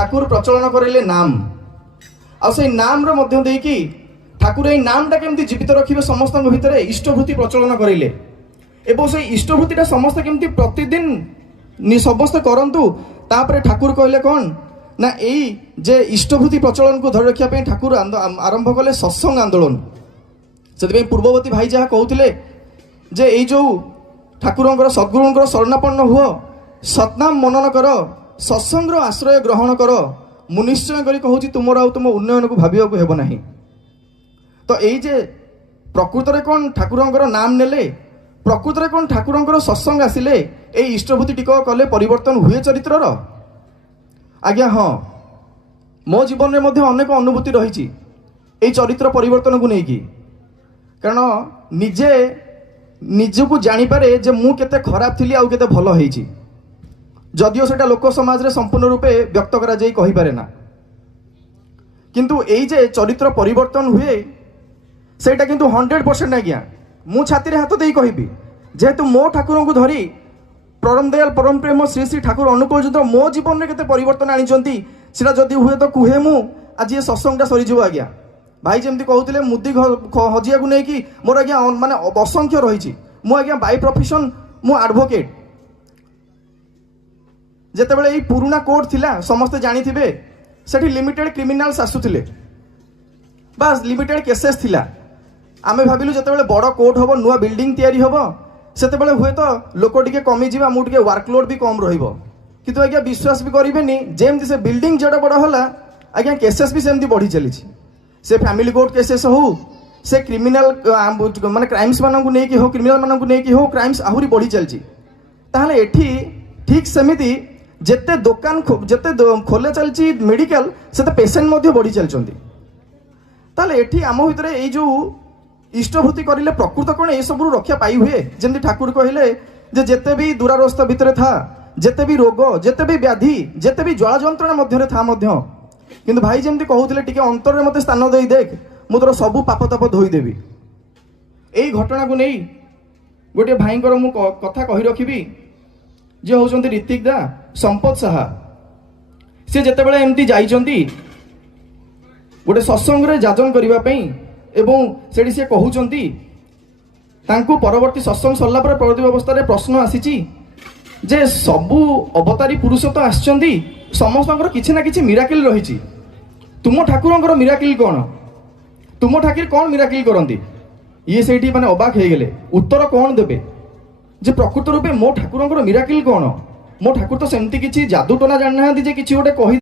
ठाकुर प्रचलन करेले नाम आ से नाम रो मध्य देकी ठाकुर ए नामटा केमती जीवित रखिबे समस्त भितर इष्टभूति प्रचलन करेले एवं से इष्टभूतिटा समस्त केमती प्रतिदिन समस्त करंतु तापरे ठाकुर कहले कौन ना यही जे इष्टभूति प्रचलन को धरी रखा ठाकुर आरंभ कले सत्संग आंदोलन से पूर्ववर्ती भाई जहाँ कहते जे यही जो ठाकुर सद्गुरुंर शरणापन्न हुओ सतनाम मनन कर सत्संग आश्रय ग्रहण कर मु निश्चय करी कहूँ तुम तुम उन्नयन को भाविया हेब ना तो यही जे प्रकृत में कौन ठाकुर नाम नेले प्रकृत में कौन ठाकुर सत्संग आसिले ये इष्टभूति टिक कले परिवर्तन हुए चरित्रर आज्ञा हाँ मो जीवन में मध्य अनेक अनुभूति रही चरित्र परिवर्तन को लेकिन कारण निजे निजको जानीपे जे मु केते खराब थी आउ केते भल होईची जदिओ सेटा लोक समाज रे संपूर्ण रूपे व्यक्त करा जाई कहि पारे ना किंतु एई जे चरित्र परिवर्तन हुए सेटा किंतु 100% आज्ञा मु छाती रे हाथ देई कहबी जेहेतु मो ठाकुर को धरी परम दयाल परम प्रेम श्री श्री ठाकुर अनुकूल जो मो जीवन में केते परिवर्तन आनिचंती सेटा जदि हुए तो कुहे मु आज ये सत्संगटा सरी जीव आज्ञा भाई जमती कहते मुदी हजिया को लेकिन मोर आज्ञा माने असंख्य रही मु आज्ञा बाय प्रोफेशन मु एडवोकेट जेतेबेले एई पुराना कोर्ट थिला समस्त जानी थिबे सेठी लिमिटेड क्रिमिनल्स आसुथिले बस लिमिटेड केसेस थिला आमे भाबिलु जेतेबेले बड़ कोर्ट होबो नुआ बिल्डिंग तयारी होबो सेतेबेले हुए तो लोक टिके कमी जिबा मु टिके वर्कलोड भी कम रहिबो किंतु आज्ञा विश्वास भी करिबेनी जेमति से बिल्डिंग जेडा बड़ होला आज्ञा केसेस भी सेमति बढ़ी चली से फैमिली कोर्ट केसेस हो से क्रिमिनल माने क्राइम्स मानन को नेकी हो क्रिमिनल मानन को नेकी हो क्राइम्स आहुरी बढ़ी चलची ताहले एठी ठीक सेमिति जेते दुकान जेते खोले चलची मेडिकल सेते पेशेंट मध्ये बढ़ी चलचंती ताहले एठी आम भितर ए जो इष्टभूति करिले प्रकृत कोन ए सब रक्षा पाई हुए जेंति ठाकुर कहले जे जेते भी दुरावस्था भितर था जेते भी रोग जेते भी व्याधि जेते भी ज्वाला जंत्रणा मध्यरे था मध्य किंतु भाई जमती कहते टिके अंतर में मत स्थान दे देख मु तोर सबू पाप ताप धोईदेवी यही घटना को नहीं गोटे भाई मु कथा कही रखी जे होउछंती ऋतिक दा संपत साहा से जेते बेले एमती जाइछंती गोटे सत्संग रे जाजन करिवा पई एवं सेठी से कहउछंती तांको परवर्ती सत्संग सरला पर परवर्ती अवस्था रे प्रश्न आसीची जे सबू अवतारी पुरुष तो आछंती समस्त किसी ना किसी मिराकिल रही तुम ठाकुर मिराकिल कौन तुम ठाकुर कौन मिराकिल करती ये से माने अबाक हो गले उत्तर कौन देवे जे प्रकृत रूपे मो ठाकुर मिराकिल कौन मो ठाकुर तो सेमती किसी जादू टोना जाना कि गोटे कही